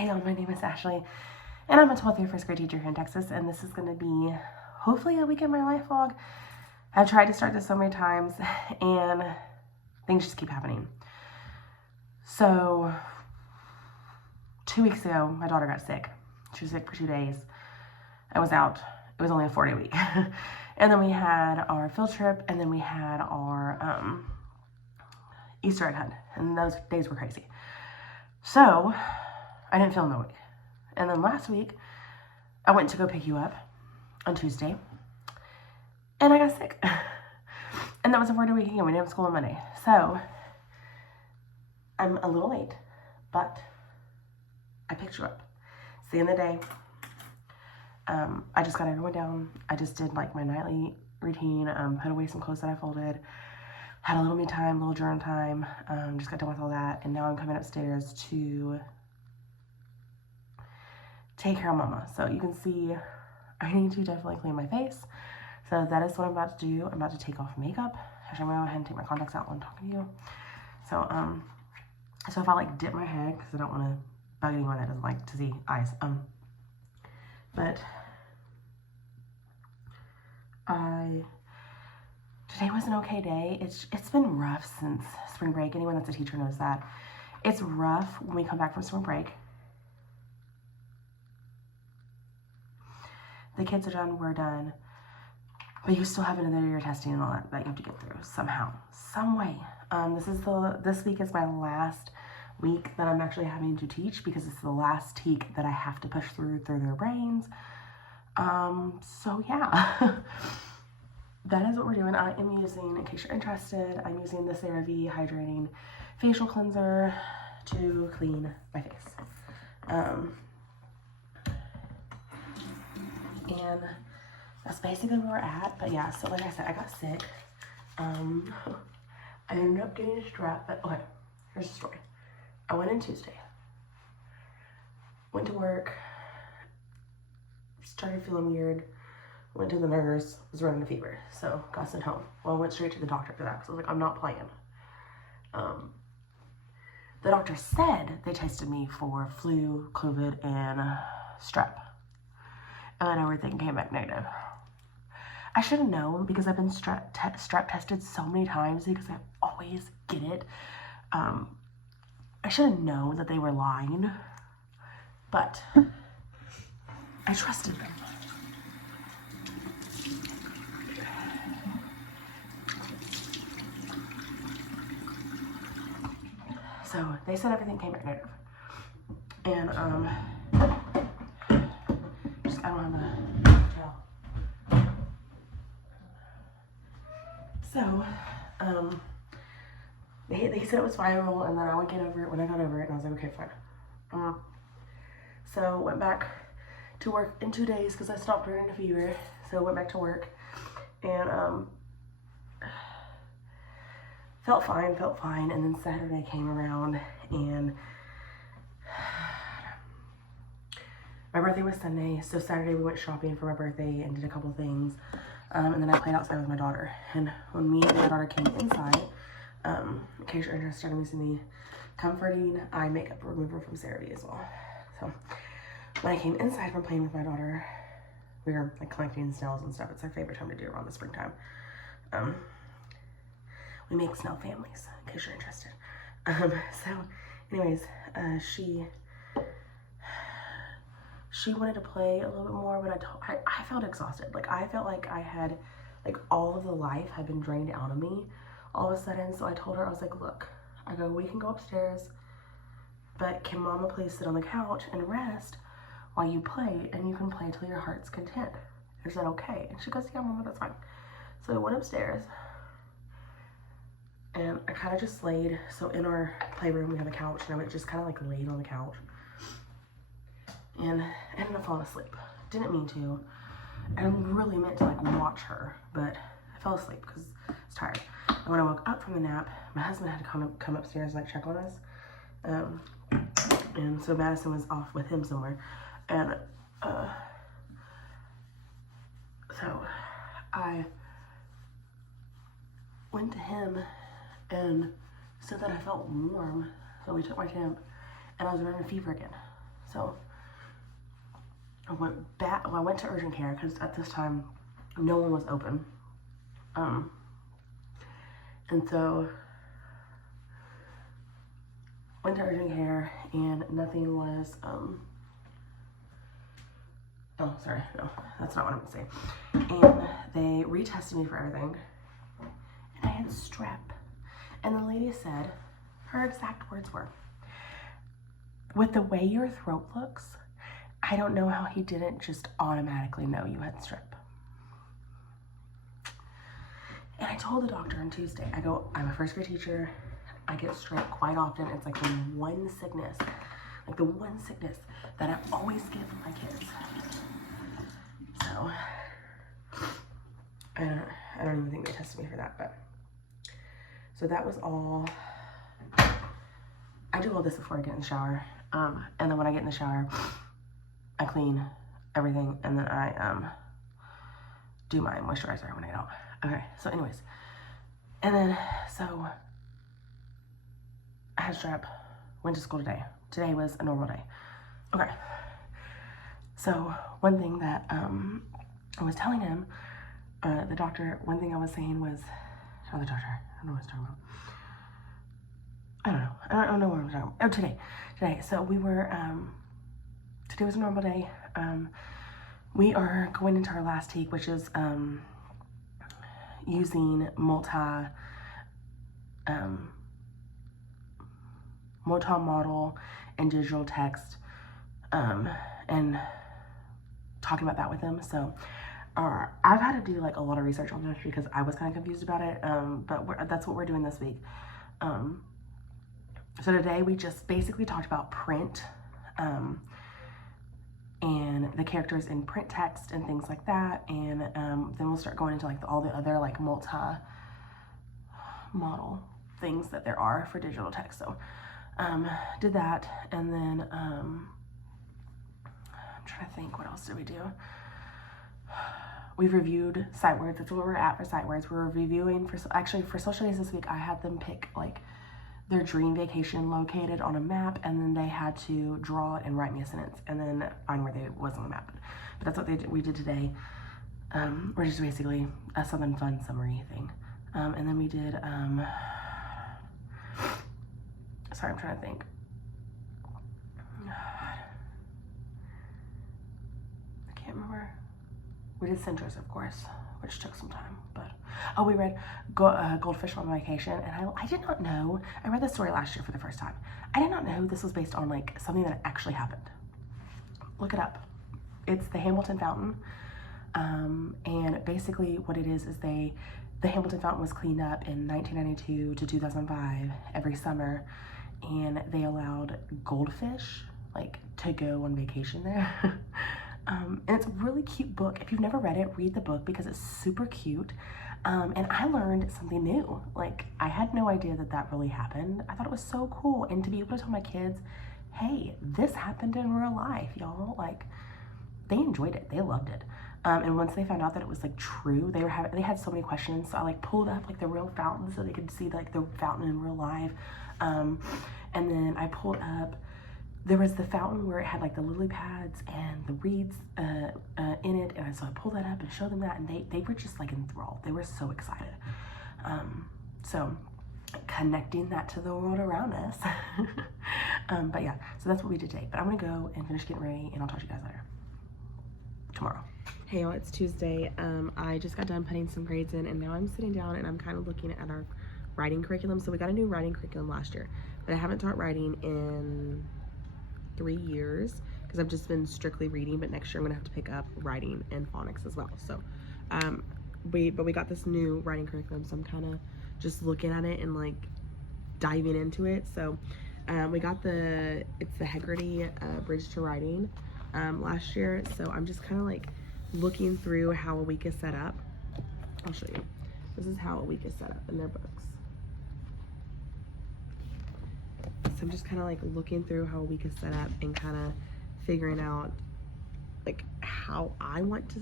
Hey y'all, my name is Ashley, and I'm a 12th year first grade teacher here in Texas, and this is going to be hopefully a week in my life vlog. I've tried to start this so many times, and things just keep happening. So, 2 weeks ago, my daughter got sick. She was sick for 2 days. I was out. It was only a 4-day week. And then we had our field trip, and then we had our Easter egg hunt, and those days were crazy. So, I didn't film the week. And then last week, I went to go pick you up on Tuesday, and I got sick. And that was a 4-day week again. We didn't have school on Monday. So, I'm a little late, but I picked you up. It's the end of the day. I just got everyone down. I just did like my nightly routine, put away some clothes that I folded, had a little me time, a little journal time, just got done with all that, and now I'm coming upstairs to take care of Mama. So you can see I need to definitely clean my face. So that is what I'm about to do. I'm about to take off makeup. Actually, I'm gonna go ahead and take my contacts out while I'm talking to you. So if I like dip my head, because I don't want to bug anyone that doesn't like to see eyes. But today was an okay day. It's been rough since spring break. Anyone that's a teacher knows that. It's rough when we come back from spring break. The kids are done, we're done. But you still have another year of testing and all that you have to get through somehow, some way. This week is my last week that I'm actually having to teach, because it's the last week that I have to push through their brains. So yeah, that is what we're doing. I am using, in case you're interested, I'm using the CeraVe Hydrating Facial Cleanser to clean my face. And that's basically where we're at. But yeah, so like I said, I got sick. I ended up getting a strep, but okay, here's the story. I went in Tuesday, went to work, started feeling weird, went to the nurse, was running a fever, so got sent home. Well, I went straight to the doctor for that, because I was like, I'm not playing. The doctor said they tested me for flu, COVID, and strep. And everything came back negative. I should have known, because I've been strep tested so many times, because I always get it. I should have known that they were lying, but I trusted them. So they said everything came back negative. And I don't have a gel. So, they said it was viral, and then I would get over it when I got over it, and I was like, okay, fine. So went back to work in 2 days, because I stopped running a fever. So went back to work, and felt fine, and then Saturday came around, and my birthday was Sunday, so Saturday we went shopping for my birthday and did a couple things, and then I played outside with my daughter. And when me and my daughter came inside, in case you're interested, I'm using the Comforting Eye Makeup Remover from CeraVe as well. So when I came inside from playing with my daughter, we were like collecting snails and stuff. It's our favorite time to do around the springtime. We make snail families, in case you're interested. So anyways, she wanted to play a little bit more, but I felt exhausted. Like, I felt like I had, like, all of the life had been drained out of me all of a sudden. So I told her, I was like, look, I go, we can go upstairs, but can Mama please sit on the couch and rest while you play, and you can play till your heart's content. Is that okay? And she goes, yeah, Mama, that's fine. So I went upstairs, and I kind of just laid, so in our playroom we have a couch, and I just kind of like laid on the couch. And I ended up falling asleep. Didn't mean to. I really meant to like watch her, but I fell asleep because I was tired. And when I woke up from the nap, my husband had to come upstairs and like check on us. And so Madison was off with him somewhere. And so I went to him and said that I felt warm. So we took my temp, and I was running a fever again. So I went back, well, I went to urgent care because at this time no one was open. And so went to urgent care and nothing was, oh, sorry, no, that's not what I'm gonna say. And they retested me for everything and I had strep. And the lady said, her exact words were, with the way your throat looks, I don't know how he didn't just automatically know you had strep. And I told the doctor on Tuesday, I go, I'm a first grade teacher. I get strep quite often. It's like the one sickness that I always give my kids. So, I don't even think they tested me for that, but. So that was all. I do all this before I get in the shower. And then when I get in the shower, I clean everything and then I do my moisturizer when I get out. Okay, so anyways. And then, so I had strep, went to school today. Today was a normal day. Okay. So one thing that I was telling him, the doctor, one thing I was saying was, oh, the doctor, I don't know what I was talking about. I don't know. I don't know what I was talking about. Oh, today. So we were, today was a normal day. We are going into our last week, which is using multi-model and digital text, and talking about that with them. So I've had to do like a lot of research on this because I was kind of confused about it, but that's what we're doing this week. So today we just basically talked about print, and the characters in print text and things like that, and then we'll start going into like all the other like multi-model things that there are for digital text. So did that, and then I'm trying to think, what else did we do? We've reviewed sight words. That's where we're at for sight words. We're reviewing for social days this week. I had them pick like their dream vacation located on a map, and then they had to draw it and write me a sentence and then find where they was on the map. But that's what we did today. We're just basically a Southern Fun summary thing. And then we did, sorry, I'm trying to think. I can't remember. We did Centers, of course, which took some time, but, oh, we read Goldfish on Vacation, and I did not know, I read this story last year for the first time. I did not know this was based on like something that actually happened. Look it up. It's the Hamilton Fountain, and basically what it is the Hamilton Fountain was cleaned up in 1992 to 2005 every summer, and they allowed goldfish like to go on vacation there. And it's a really cute book. If you've never read it, read the book because it's super cute. And I learned something new. Like, I had no idea that really happened. I thought it was so cool. And to be able to tell my kids, hey, this happened in real life, y'all. Like, they enjoyed it. They loved it. And once they found out that it was like true, they had so many questions. So I like pulled up like the real fountain so they could see like the fountain in real life. And then I pulled up, there was the fountain where it had like the lily pads and the reeds in it, and so I pulled that up and showed them that, and they were just like enthralled. They were so excited. So connecting that to the world around us. But yeah, so that's what we did today. But I'm gonna go and finish getting ready, and I'll talk to you guys later. Tomorrow. Hey y'all, it's Tuesday. I just got done putting some grades in, and now I'm sitting down and I'm kind of looking at our writing curriculum. So we got a new writing curriculum last year, but I haven't taught writing in 3 years because I've just been strictly reading, but next year I'm gonna have to pick up writing and phonics as well. So we got this new writing curriculum, so I'm kind of just looking at it and like diving into it. So we got it's the Hegarty Bridge to Writing last year, so I'm just kind of like looking through how a week is set up. I'll show you. This is how a week is set up in their books. So I'm just kind of like looking through how a week is set up and kind of figuring out like how I want to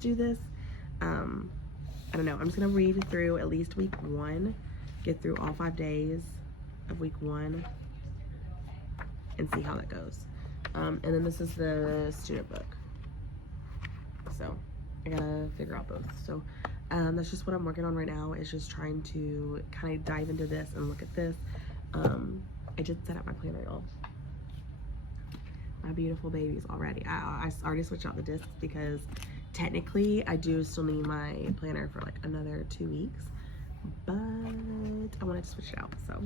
do this. I don't know. I'm just gonna read through at least week 1, get through all 5 days of week 1, and see how that goes. And then this is the student book. So I gotta figure out both. So that's just what I'm working on right now, is just trying to kind of dive into this and look at this. I just set up my planner, y'all. My beautiful babies already. I already switched out the discs because technically I do still need my planner for like another 2 weeks, but I wanted to switch it out. So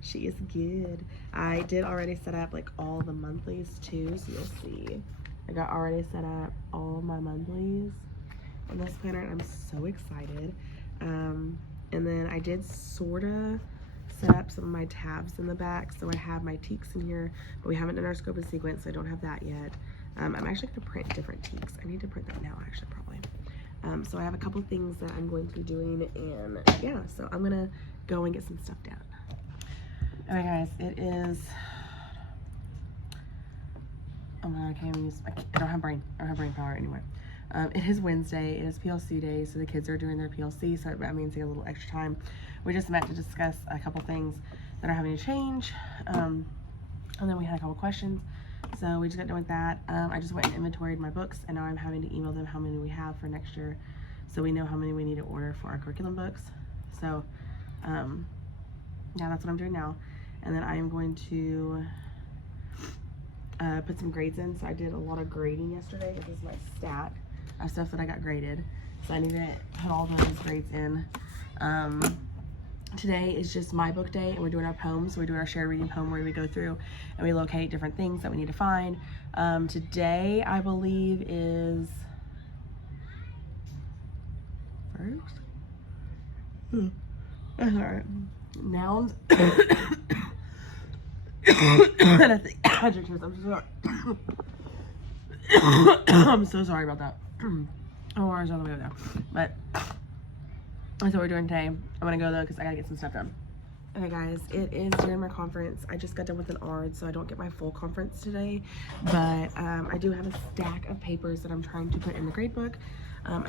she is good. I did already set up like all the monthlies too, so you'll see. I got already set up all my monthlies in this planner, and I'm so excited. And then I did sorta set up some of my tabs in the back, so I have my teaks in here, but we haven't done our scope and sequence, so I don't have that yet. I'm actually going to print different teaks. I need to print that now, actually, probably. So I have a couple things that I'm going to be doing, and yeah, so I'm gonna go and get some stuff done. All right, guys, it is, oh my God, I can't even use, I don't have brain power anymore. It is Wednesday, it is PLC day, so the kids are doing their PLC, so that means they get a little extra time. We just met to discuss a couple things that are having to change, and then we had a couple questions, so we just got done with that. I just went and inventoried my books, and now I'm having to email them how many we have for next year, so we know how many we need to order for our curriculum books. So, yeah, that's what I'm doing now. And then I am going to put some grades in. So I did a lot of grading yesterday. This is my stack of stuff that I got graded. So I need to put all those grades in. Today is just my book day, and we're doing our poems. We're doing our shared reading poem where we go through and we locate different things that we need to find. Today, I believe, is first. That's all right. Nouns. And I think adjectives. I'm so sorry. I'm so sorry about that. Oh, ours all the way over there. But that's what we're doing today. I'm gonna go though because I gotta get some stuff done. Okay, guys, it is during my conference. I just got done with an ARD, so I don't get my full conference today. But I do have a stack of papers that I'm trying to put in the grade book. I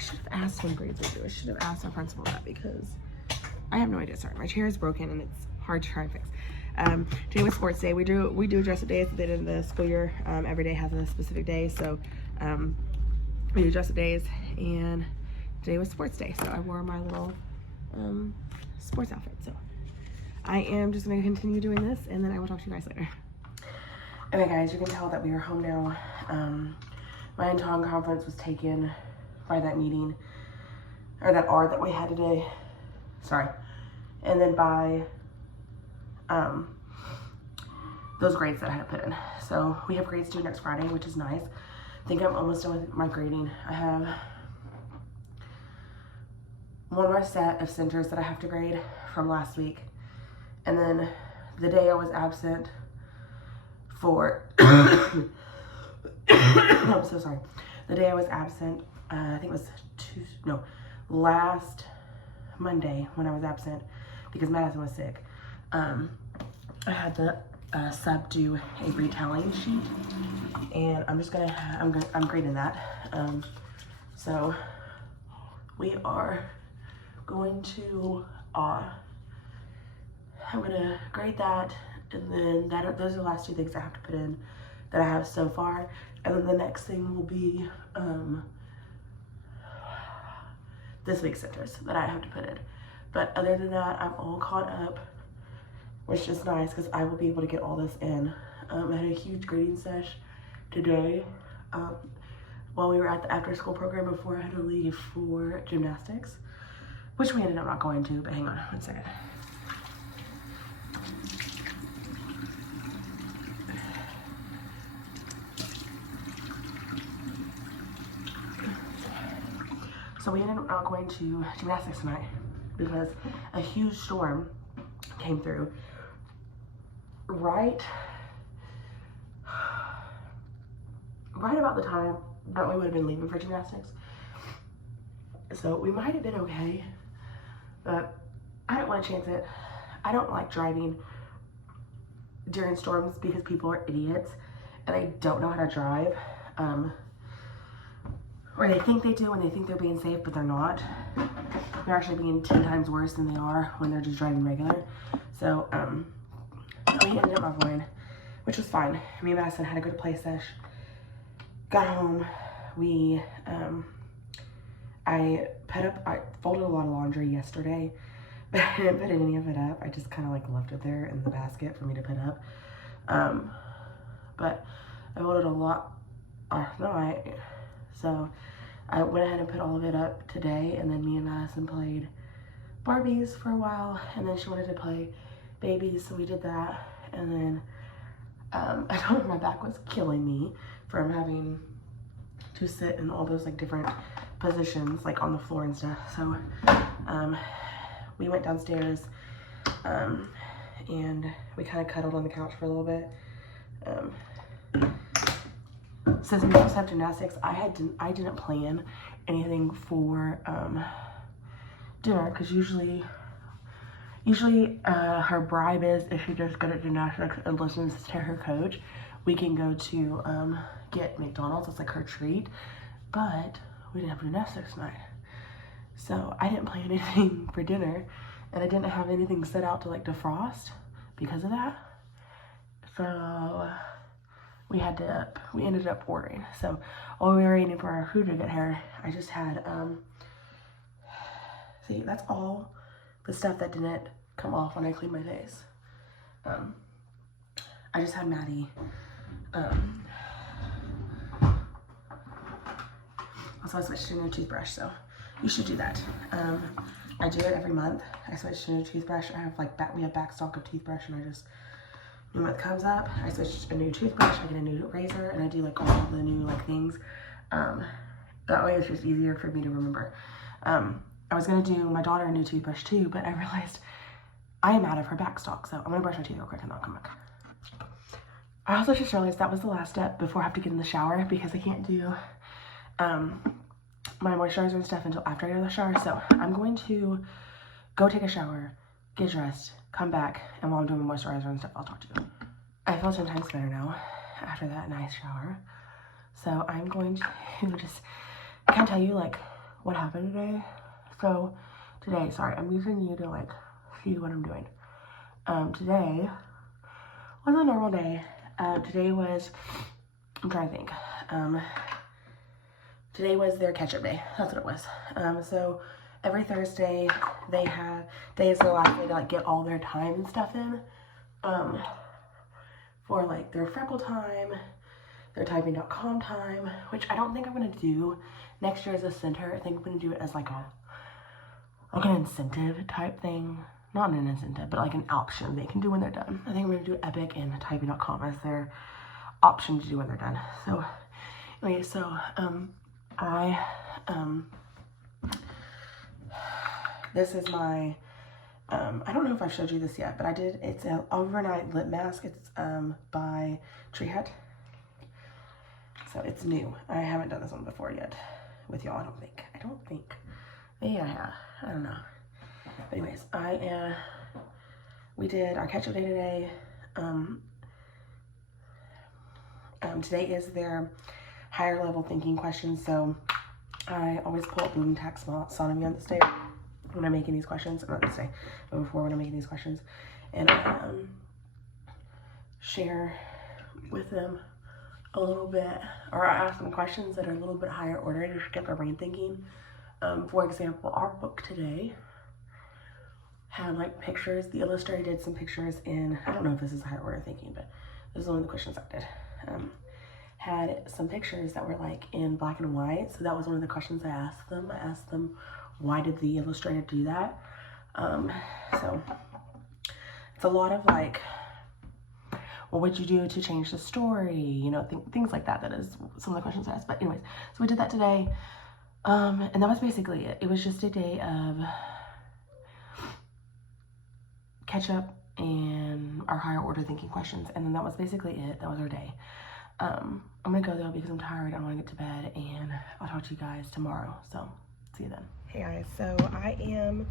should have asked when grades are due. I should have asked my principal that because I have no idea. Sorry, my chair is broken and it's hard to try and fix. Today was sports day. We do dress up days at the end of the school year. Every day has a specific day, so we do dress up days, and today was sports day, so I wore my little sports outfit. So I am just going to continue doing this, and then I will talk to you guys later. Okay, guys, you can tell that we are home now. My entire conference was taken by that meeting, or that ARD that we had today. Sorry. And then by those grades that I had to put in. So we have grades due next Friday, which is nice. I think I'm almost done with my grading. I have one more set of centers that I have to grade from last week. And then the day I was absent for, I'm so sorry. The day I was absent, I think it was last Monday when I was absent because Madison was sick. I had to sub do a retelling sheet, and I'm just gonna, I'm grading that. So we are going to, I'm gonna grade that, and then those are the last two things I have to put in that I have so far. And then the next thing will be this week's centers that I have to put in. But other than that, I'm all caught up, which is nice because I will be able to get all this in. I had a huge grading sesh today while we were at the after school program before I had to leave for gymnastics, which we ended up not going to, but hang on one second. So we ended up not going to gymnastics tonight because a huge storm came through right about the time that we would have been leaving for gymnastics. So we might have been okay, but I don't want to chance it. I don't like driving during storms because people are idiots and they don't know how to drive. Or they think they do when they think they're being safe, but they're not. They're actually being 10 times worse than they are when they're just driving regular. So we ended up not going. which was fine. Me and Madison had a good play sesh. Got home, I folded a lot of laundry yesterday, but I didn't put any of it up. I just kind of like left it there in the basket for me to put up. But I folded a lot last night, so I went ahead and put all of it up today, and then me and Madison played Barbies for a while, and then she wanted to play babies, so we did that, and then I told her my back was killing me from having to sit in all those like different positions like on the floor and stuff. So we went downstairs and we kind of cuddled on the couch for a little bit. Since we just have gymnastics, I didn't plan anything for dinner, because usually her bribe is, if she does good at gymnastics and listens to her coach, we can go to get McDonald's. It's like her treat. But we didn't have gymnastics tonight, so I didn't plan anything for dinner, and I didn't have anything set out to like defrost because of that. So we ended up ordering. So while we were waiting for our food to get here, I just had see, that's all the stuff that didn't come off when I cleaned my face. I just had Maddie also I switched to a new toothbrush, so you should do that. I do it every month. I switch to a new toothbrush. I have like we have back stock of toothbrush, and I just, new month comes up, I switch to a new toothbrush, I get a new razor, and I do like all the new like things. That way it's just easier for me to remember. I was gonna do my daughter a new toothbrush too, but I realized I am out of her back stock, so I'm gonna brush my teeth real quick and then I'll come back. I also just realized that was the last step before I have to get in the shower, because I can't do my moisturizer and stuff until after I get out of the shower. So I'm going to go take a shower, get dressed, come back, and while I'm doing my moisturizer and stuff, I'll talk to you. I feel 10 times better now after that nice shower. So I'm going to just kind of tell you like what happened today. So today, sorry, I'm using you to like see what I'm doing. Today was a normal day. Today was, I'm trying to think. Today was their catch-up day. That's what it was. So every Thursday today is their last day to like get all their time and stuff in. For like their freckle time, their typing.com time, which I don't think I'm gonna do next year as a center. I think I'm gonna do it as like an incentive type thing. Not an incentive, but like an option they can do when they're done. I think I'm gonna do Epic and typing.com as their option to do when they're done. So anyway, so this is my I don't know if I've showed you this yet, but it's an overnight lip mask. It's by Tree Hut. So it's new. I haven't done this one before yet with y'all, I don't think. Maybe I have. I don't know. But anyways, we did our catch-up day today. Today is their higher level thinking questions. So I always pull up Bloom taxonomy on this day when I'm making these questions. Not this day, but before when I'm making these questions. And share with them a little bit, or I ask them questions that are a little bit higher order to get their brain thinking. For example, our book today had like pictures. The illustrator did some pictures in, I don't know if this is higher order thinking, but this is one of the questions I did. Had some pictures that were like in black and white. So that was one of the questions I asked them. I asked them, why did the illustrator do that? So it's a lot of like, what would you do to change the story? You know, things like that. That is some of the questions I asked. But anyways, so we did that today. And that was basically it. It was just a day of catch up and our higher order thinking questions. And then that was basically it. That was our day. I'm gonna go though because I'm tired. I want to get to bed, and I'll talk to you guys tomorrow. So see you then. Hey guys, so I am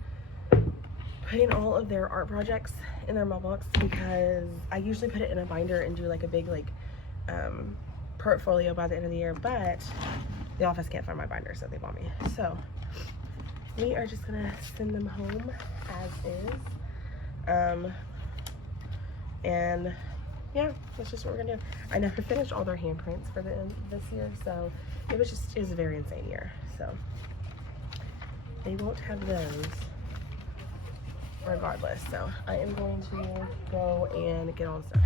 putting all of their art projects in their mailbox because I usually put it in a binder and do like a big like portfolio by the end of the year, but the office can't find my binder, so they bought me. So we are just gonna send them home as is. And yeah, that's just what we're gonna do. I never finished all their handprints for this year, so it was a very insane year. So they won't have those regardless. So I am going to go and get on stuff.